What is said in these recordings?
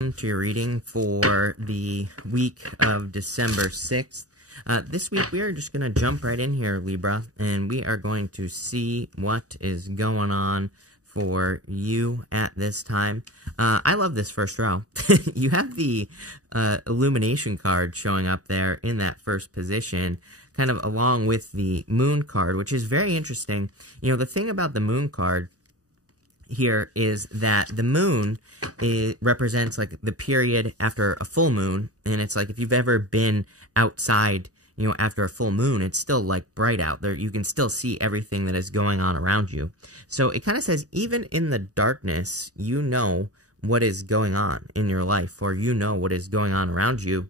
To your reading for the week of December 6th. This week we are just going to jump right in here, Libra, and we are going to see what is going on for you at this time. I love this first row. You have the illumination card showing up there in that first position, kind of along with the moon card, which is very interesting. You know, the thing about the moon card here is that the moon represents like the period after a full moon, and it's like if you've ever been outside, you know, after a full moon, it's still like bright out there. You can still see everything that is going on around you. So it kind of says even in the darkness, you know what is going on in your life, or you know what is going on around you.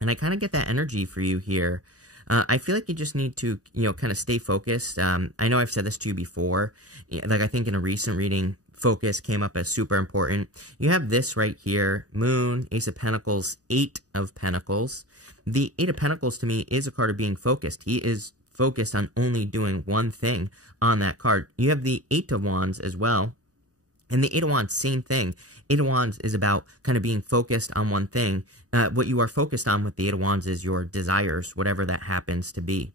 And I kind of get that energy for you here. I feel like you just need to, you know, kind of stay focused. I know I've said this to you before. Like, I think in a recent reading, focus came up as super important. You have this right here, Moon, Ace of Pentacles, Eight of Pentacles. The Eight of Pentacles, to me, is a card of being focused. He is focused on only doing one thing on that card. You have the Eight of Wands as well. And the Eight of Wands, same thing. Eight of Wands is about kind of being focused on one thing. What you are focused on with the Eight of Wands is your desires, whatever that happens to be.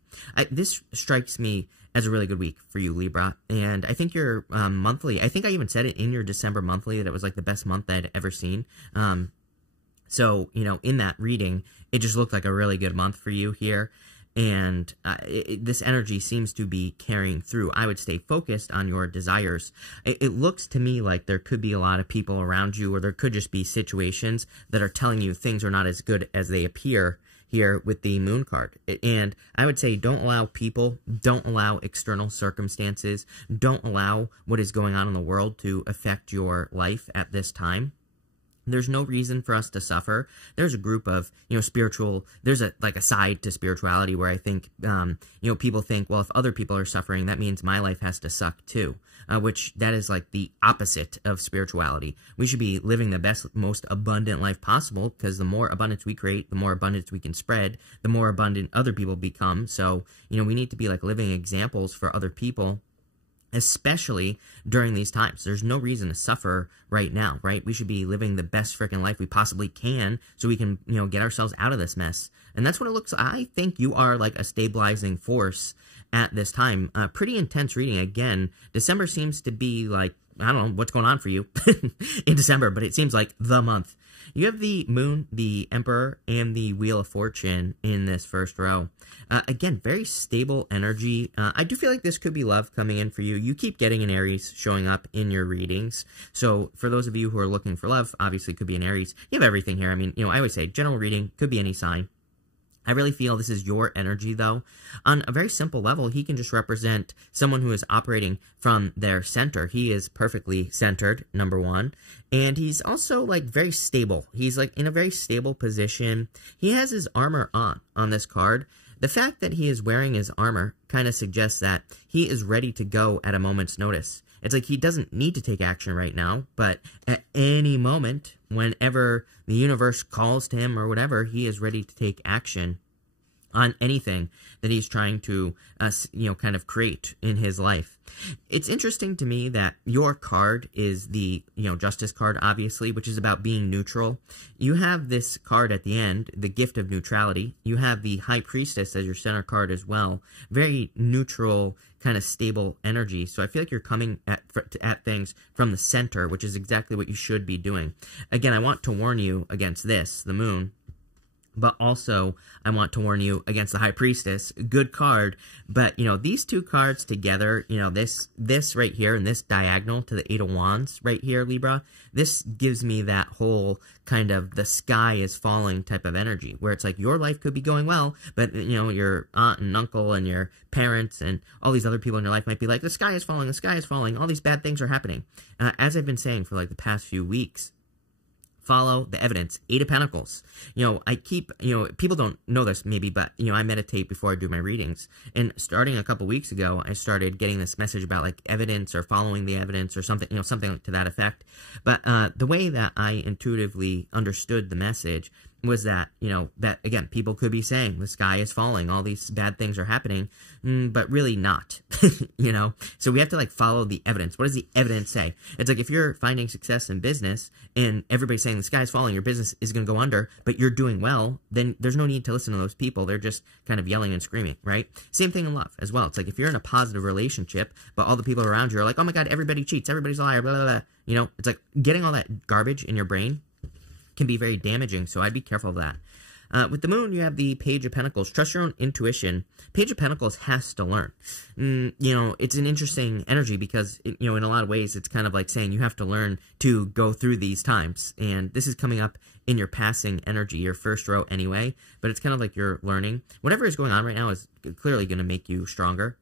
This strikes me as a really good week for you, Libra. And I think your monthly, I think I even said it in your December monthly that it was like the best month I'd ever seen. So, you know, in that reading, it just looked like a really good month for you here. And this energy seems to be carrying through. I would stay focused on your desires. It looks to me like there could be a lot of people around you, or there could just be situations that are telling you things are not as good as they appear here with the moon card. And I would say don't allow people, don't allow external circumstances, don't allow what is going on in the world to affect your life at this time. There's no reason for us to suffer. There's a group of, you know, spiritual, there's a side to spirituality where I think, you know, people think, well, if other people are suffering, that means my life has to suck too, which that is like the opposite of spirituality. We should be living the best, most abundant life possible, because the more abundance we create, the more abundance we can spread, the more abundant other people become. So, you know, we need to be like living examples for other people, especially during these times. There's no reason to suffer right now, right? We should be living the best freaking life we possibly can so we can, you know, get ourselves out of this mess. And that's what it looks like. I think you are like a stabilizing force at this time. Pretty intense reading. Again, December seems to be like, I don't know what's going on for you in December, but it seems like the month. You have the Moon, the Emperor, and the Wheel of Fortune in this first row. Again, very stable energy. I do feel like this could be love coming in for you. You keep getting an Aries showing up in your readings. So for those of you who are looking for love, obviously could be an Aries. You have everything here. I mean, you know, I always say general reading, could be any sign. I really feel this is your energy, though. On a very simple level, he can just represent someone who is operating from their center. He is perfectly centered, number one. And he's also, like, very stable. He's, like, in a very stable position. He has his armor on this card. The fact that he is wearing his armor kind of suggests that he is ready to go at a moment's notice. It's like he doesn't need to take action right now, but at any moment, whenever the universe calls to him or whatever, he is ready to take action on anything that he's trying to, you know, kind of create in his life. It's interesting to me that your card is the, you know, Justice card, obviously, which is about being neutral. You have this card at the end, the Gift of Neutrality. You have the High Priestess as your center card as well. Very neutral, kind of stable energy. So I feel like you're coming at things from the center, which is exactly what you should be doing. Again, I want to warn you against this, the Moon. But also, I want to warn you against the High Priestess. Good card, but, you know, these two cards together, you know, this right here and this diagonal to the Eight of Wands right here, Libra, this gives me that whole kind of the sky is falling type of energy, where it's like your life could be going well, but, you know, your aunt and uncle and your parents and all these other people in your life might be like, the sky is falling, all these bad things are happening. As I've been saying for like the past few weeks, follow the evidence. Eight of Pentacles. You know, I keep, you know, people don't know this maybe, but, you know, I meditate before I do my readings. And starting a couple weeks ago, I started getting this message about, like, evidence or following the evidence or something, you know, something to that effect. But the way that I intuitively understood the message was that, that, again, people could be saying the sky is falling, all these bad things are happening, but really not, So we have to, like, follow the evidence. What does the evidence say? It's like if you're finding success in business and everybody's saying the sky is falling, your business is going to go under, but you're doing well, then there's no need to listen to those people. They're just kind of yelling and screaming, right? Same thing in love as well. It's like if you're in a positive relationship, but all the people around you are like, oh my God, everybody cheats, everybody's a liar, blah, blah, blah. It's like getting all that garbage in your brain can be very damaging, so I'd be careful of that. With the moon, you have the Page of Pentacles. Trust your own intuition. Page of Pentacles has to learn. It's an interesting energy because, in a lot of ways, it's kind of like saying you have to learn to go through these times. And this is coming up in your passing energy, your first row anyway, but it's kind of like you're learning. Whatever is going on right now is clearly going to make you stronger.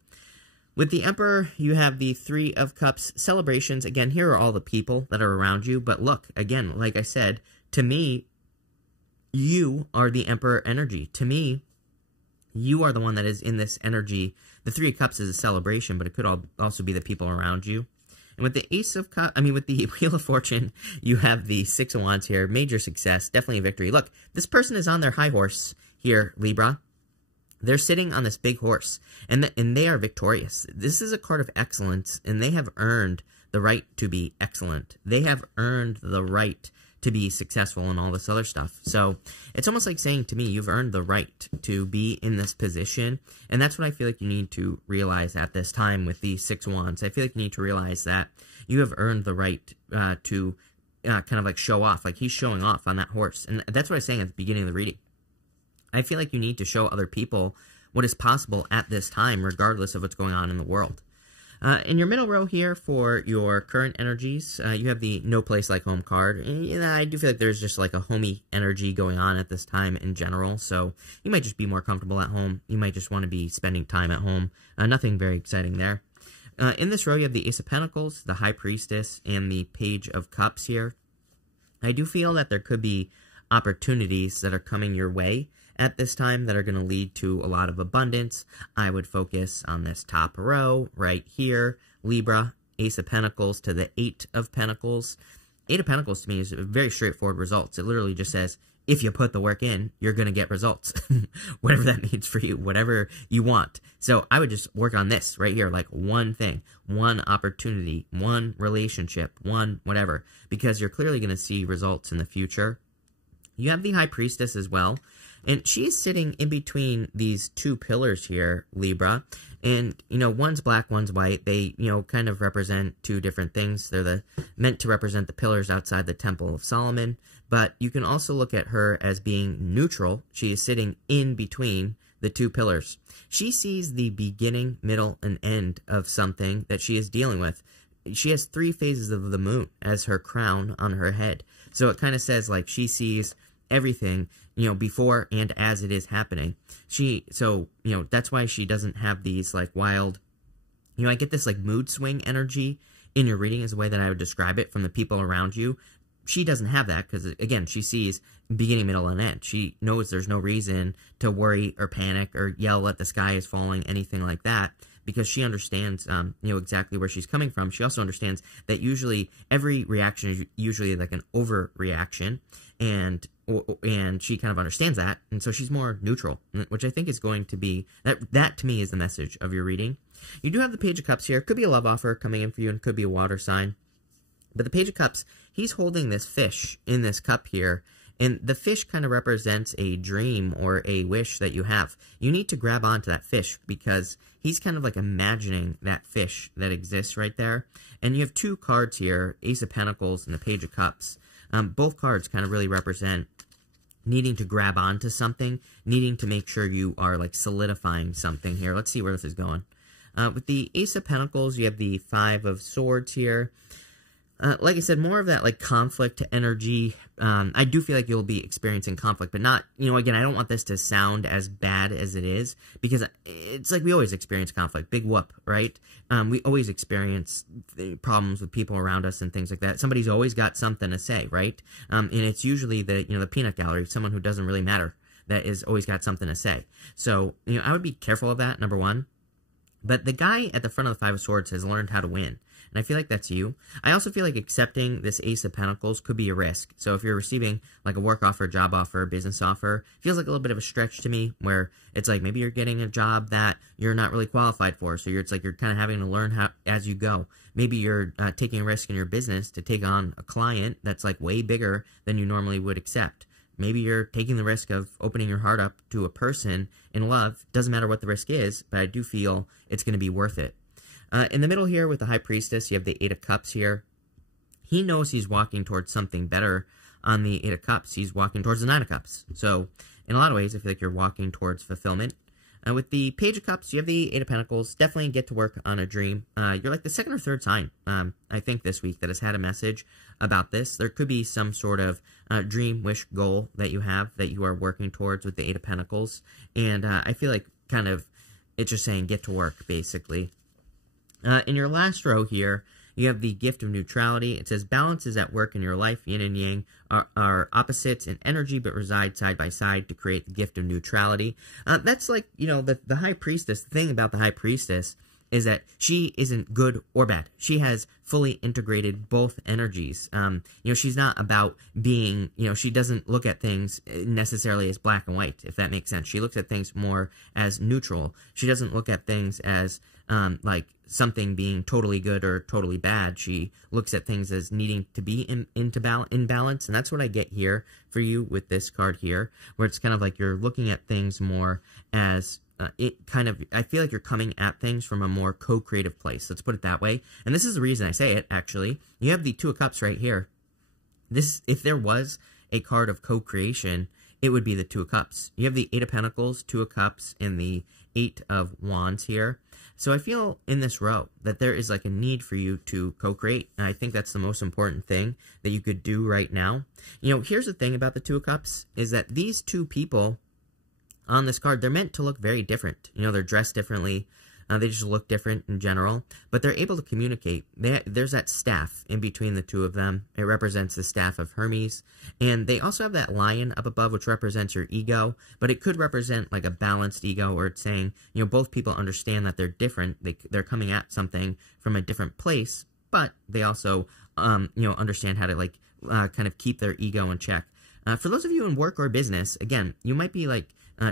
With the Emperor, you have the Three of Cups celebrations. Again, here are all the people that are around you. But look, again, like I said, to me, you are the Emperor energy. To me, you are the one that is in this energy. The Three of Cups is a celebration, but it could also be the people around you. And with the with the Wheel of Fortune, you have the Six of Wands here. Major success, definitely a victory. Look, this person is on their high horse here, Libra. They're sitting on this big horse, and they are victorious. This is a card of excellence, and they have earned the right to be excellent. They have earned the right to be successful and all this other stuff. So it's almost like saying to me, you've earned the right to be in this position. And that's what I feel like you need to realize at this time with the Six of Wands. I feel like you need to realize that you have earned the right to kind of like show off. Like he's showing off on that horse. And that's what I was saying at the beginning of the reading. I feel like you need to show other people what is possible at this time, regardless of what's going on in the world. In your middle row here for your current energies, you have the No Place Like Home card. And I do feel like there's just like a homey energy going on at this time in general. So you might just be more comfortable at home. You might just want to be spending time at home. Nothing very exciting there. In this row, you have the Ace of Pentacles, the High Priestess, and the Page of Cups here. I do feel that there could be opportunities that are coming your way at this time that are going to lead to a lot of abundance. I would focus on this top row right here, Libra, Ace of Pentacles to the Eight of Pentacles. Eight of Pentacles to me is very straightforward results. It literally just says, if you put the work in, you're going to get results. Whatever that means for you, whatever you want. So I would just work on this right here, like one thing, one opportunity, one relationship, one whatever, because you're clearly going to see results in the future. You have the High Priestess as well. And she's sitting in between these two pillars here, Libra. And, one's black, one's white. They, kind of represent two different things. They're meant to represent the pillars outside the Temple of Solomon. But you can also look at her as being neutral. She is sitting in between the two pillars. She sees the beginning, middle, and end of something that she is dealing with. She has 3 phases of the moon as her crown on her head. So it kind of says, like, she sees everything, before and as it is happening. That's why she doesn't have these, like, wild, I get this, like, mood swing energy in your reading is the way that I would describe it from the people around you. She doesn't have that because, again, she sees beginning, middle, and end. She knows there's no reason to worry or panic or yell that the sky is falling, anything like that, because she understands, exactly where she's coming from. She also understands that usually every reaction is usually like an overreaction, and she kind of understands that, and so she's more neutral, which I think is going to be, that to me is the message of your reading. You do have the Page of Cups here. It could be a love offer coming in for you, and it could be a water sign. But the Page of Cups, he's holding this fish in this cup here, and the fish kind of represents a dream or a wish that you have. You need to grab onto that fish because he's kind of like imagining that fish that exists right there. And you have 2 cards here, Ace of Pentacles and the Page of Cups. Both cards kind of really represent needing to grab onto something, needing to make sure you are like solidifying something here. Let's see where this is going. With the Ace of Pentacles, you have the 5 of Swords here. Like I said, more of that like conflict energy. I do feel like you'll be experiencing conflict, but not, again, I don't want this to sound as bad as it is, because it's like we always experience conflict. Big whoop, right? We always experience problems with people around us and things like that. Somebody's always got something to say, right? And it's usually the peanut gallery, someone who doesn't really matter, that is always got something to say. So, I would be careful of that, number one. But the guy at the front of the 5 of Swords has learned how to win. and I feel like that's you. I also feel like accepting this Ace of Pentacles could be a risk. So if you're receiving like a work offer, job offer, business offer, it feels like a little bit of a stretch to me, where it's like maybe you're getting a job that you're not really qualified for. So it's like you're kind of having to learn how as you go. Maybe you're taking a risk in your business to take on a client that's like way bigger than you normally would accept. Maybe you're taking the risk of opening your heart up to a person in love. Doesn't matter what the risk is, but I do feel it's going to be worth it. In the middle here with the High Priestess, you have the Eight of Cups here. He knows he's walking towards something better on the Eight of Cups. He's walking towards the Nine of Cups. So in a lot of ways, I feel like you're walking towards fulfillment. With the Page of Cups, you have the Eight of Pentacles. Definitely get to work on a dream. You're like the second or third sign, I think, this week that has had a message about this. There could be some sort of dream, wish, goal that you have that you are working towards with the Eight of Pentacles. And I feel like kind of it's just saying get to work, basically. In your last row here, you have the Gift of Neutrality. It says, balance is at work in your life. Yin and yang are opposites in energy, but reside side by side to create the Gift of Neutrality. That's like, you know, the High Priestess. The thing about the High Priestess is that she isn't good or bad. She has fully integrated both energies. You know, she's not about being, you know, she doesn't look at things necessarily as black and white, if that makes sense. She looks at things more as neutral. She doesn't look at things as, like, something being totally good or totally bad. She looks at things as needing to be in balance, and that's what I get here for you with this card here, where it's kind of like you're looking at things more as I feel like you're coming at things from a more co-creative place. Let's put it that way. And this is the reason I say it, actually. You have the Two of Cups right here. This, if there was a card of co-creation, it would be the Two of Cups. You have the Eight of Pentacles, Two of Cups, and the Eight of Wands here. So I feel in this row that there is like a need for you to co-create. And I think that's the most important thing that you could do right now. You know, here's the thing about the Two of Cups, is that these two people on this card, they're meant to look very different. You know, they're dressed differently. They just look different in general, but they're able to communicate. There's that staff in between the two of them. It represents the staff of Hermes, and they also have that lion up above, which represents your ego, but it could represent like a balanced ego, or it's saying, you know, both people understand that they're different. They're coming at something from a different place, but they also, you know, understand how to like kind of keep their ego in check. For those of you in work or business, again, you might be like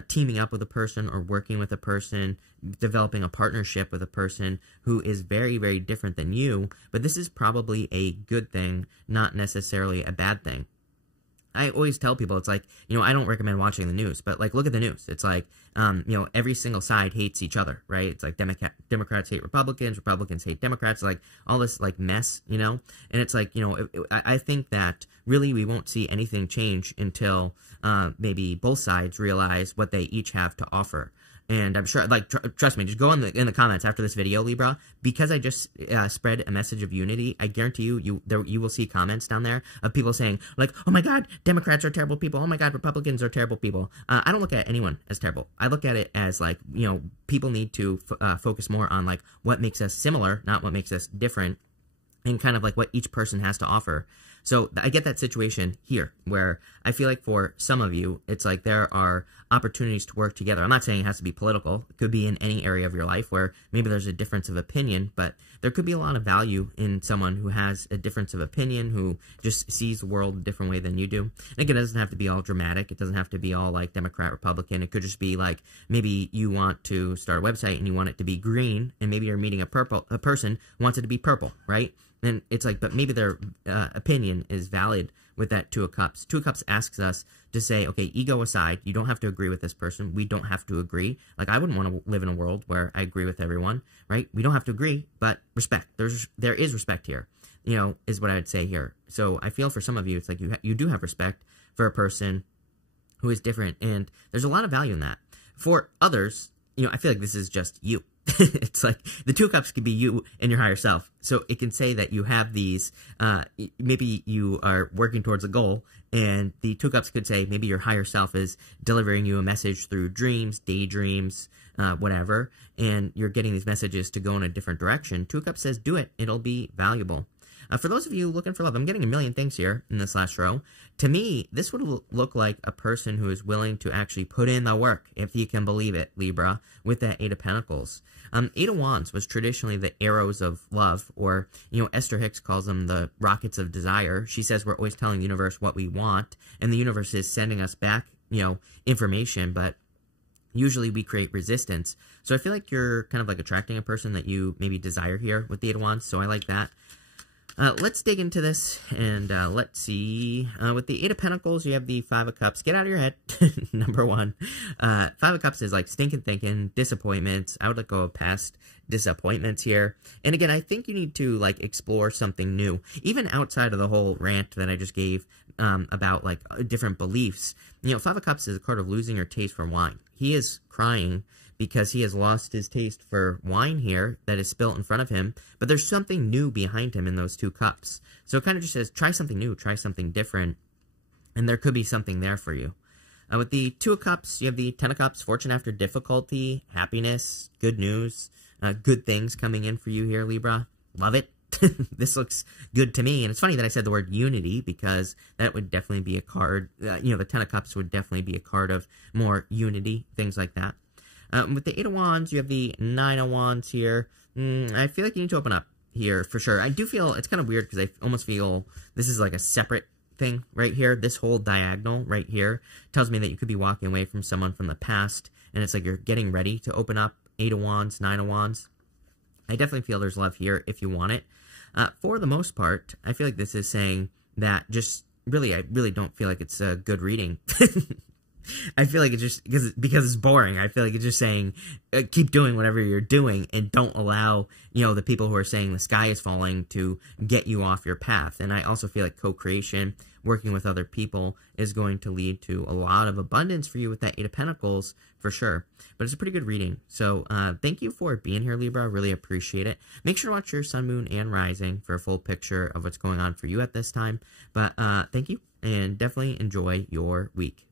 teaming up with a person or working with a person, developing a partnership with a person who is very, very different than you, but this is probably a good thing, not necessarily a bad thing. I always tell people, it's like, you know, I don't recommend watching the news, but like, look at the news. It's like, you know, every single side hates each other, right? It's like Democrats hate Republicans, Republicans hate Democrats, like all this like mess, you know? And it's like, you know, I think that really we won't see anything change until maybe both sides realize what they each have to offer. And I'm sure, like, trust me, just go in the comments after this video, Libra, because I just spread a message of unity. I guarantee you will see comments down there of people saying, like, oh my God, Democrats are terrible people. Oh my God, Republicans are terrible people. I don't look at anyone as terrible. I look at it as, like, you know, people need to focus more on, like, what makes us similar, not what makes us different, and kind of, like, what each person has to offer. So I get that situation here where I feel like for some of you, it's like there are opportunities to work together. I'm not saying it has to be political. It could be in any area of your life where maybe there's a difference of opinion, but there could be a lot of value in someone who has a difference of opinion, who just sees the world a different way than you do. And again, it doesn't have to be all dramatic. It doesn't have to be all like Democrat, Republican. It could just be like maybe you want to start a website and you want it to be green, and maybe you're meeting a person who wants it to be purple, right? And it's like, but maybe their opinion is valid with that Two of Cups. Two of Cups asks us to say, okay, ego aside, you don't have to agree with this person. We don't have to agree. Like, I wouldn't want to live in a world where I agree with everyone, right? We don't have to agree, but respect. There is respect here, you know, is what I would say here. So I feel for some of you, it's like you do have respect for a person who is different, and there's a lot of value in that. For others, you know, I feel like this is just you. It's like the Two of Cups could be you and your higher self. So it can say that you have these, maybe you are working towards a goal, and the Two of Cups could say maybe your higher self is delivering you a message through dreams, daydreams, whatever, and you're getting these messages to go in a different direction. Two of Cups says do it. It'll be valuable. For those of you looking for love, I'm getting a million things here in this last row. To me, this would look like a person who is willing to actually put in the work, if you can believe it, Libra, with that Eight of Pentacles. Eight of Wands was traditionally the arrows of love, or, Esther Hicks calls them the rockets of desire. She says we're always telling the universe what we want, and the universe is sending us back, information, but usually we create resistance. So I feel like you're kind of like attracting a person that you maybe desire here with the Eight of Wands, so I like that. Let's dig into this, and let's see. With the Eight of Pentacles, you have the Five of Cups. Get out of your head, number one. Five of Cups is like stinking thinking, disappointments. I would let go of past disappointments here. And again, I think you need to like explore something new, even outside of the whole rant that I just gave about like different beliefs. Five of Cups is a card of losing your taste for wine. He is crying because he has lost his taste for wine here that is spilt in front of him, but there's something new behind him in those two cups. So it kind of just says, try something new, try something different, and there could be something there for you. With the Two of Cups, you have the Ten of Cups, fortune after difficulty, happiness, good news, good things coming in for you here, Libra. Love it. This looks good to me, and it's funny that I said the word unity, because that would definitely be a card, the Ten of Cups would definitely be a card of more unity, things like that. With the Eight of Wands, you have the Nine of Wands here. I feel like you need to open up here for sure. I do feel it's kind of weird because I almost feel this is like a separate thing right here. This whole diagonal right here tells me that you could be walking away from someone from the past, and it's like you're getting ready to open up. Eight of Wands, Nine of Wands. I definitely feel there's love here if you want it. For the most part, I feel like this is saying that I really don't feel like it's a good reading. I feel like it's just, because it's boring, I feel like it's just saying, keep doing whatever you're doing, and don't allow, the people who are saying the sky is falling to get you off your path. And I also feel like co-creation, working with other people, is going to lead to a lot of abundance for you with that Eight of Pentacles, for sure. But it's a pretty good reading. So, thank you for being here, Libra. Really appreciate it. Make sure to watch your sun, moon, and rising for a full picture of what's going on for you at this time. But, thank you, and definitely enjoy your week.